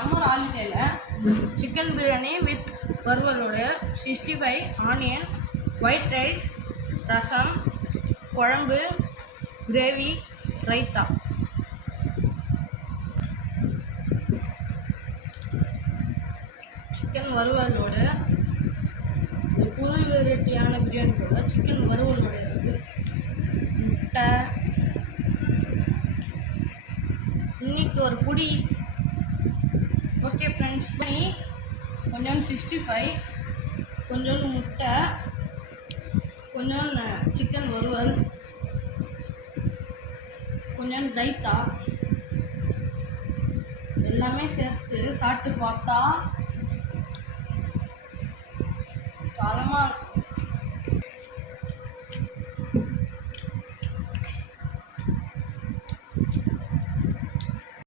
Summer ஹாலிடேயில் chicken biryani with வறுவலோட 65 onion white rice rasam குழம்பு கிரேவி ரைத்தா. சிக்கன் வறுவலோட புது வெரைட்டியான பிரியாணி போல சிக்கன் வறுவலோட இருக்குது. முட்டை இன்னைக்கு ஒரு புடி. ஓகே ஃப்ரெண்ட்ஸ், பண்ணி கொஞ்சம் 65 கொஞ்சோண்டு முட்டை கொஞ்சோண்டு சிக்கன் வறுவல் கொஞ்சம் ரைத்தா எல்லாமே சேர்த்து சாப்பிட்டு பார்த்தா காரமாக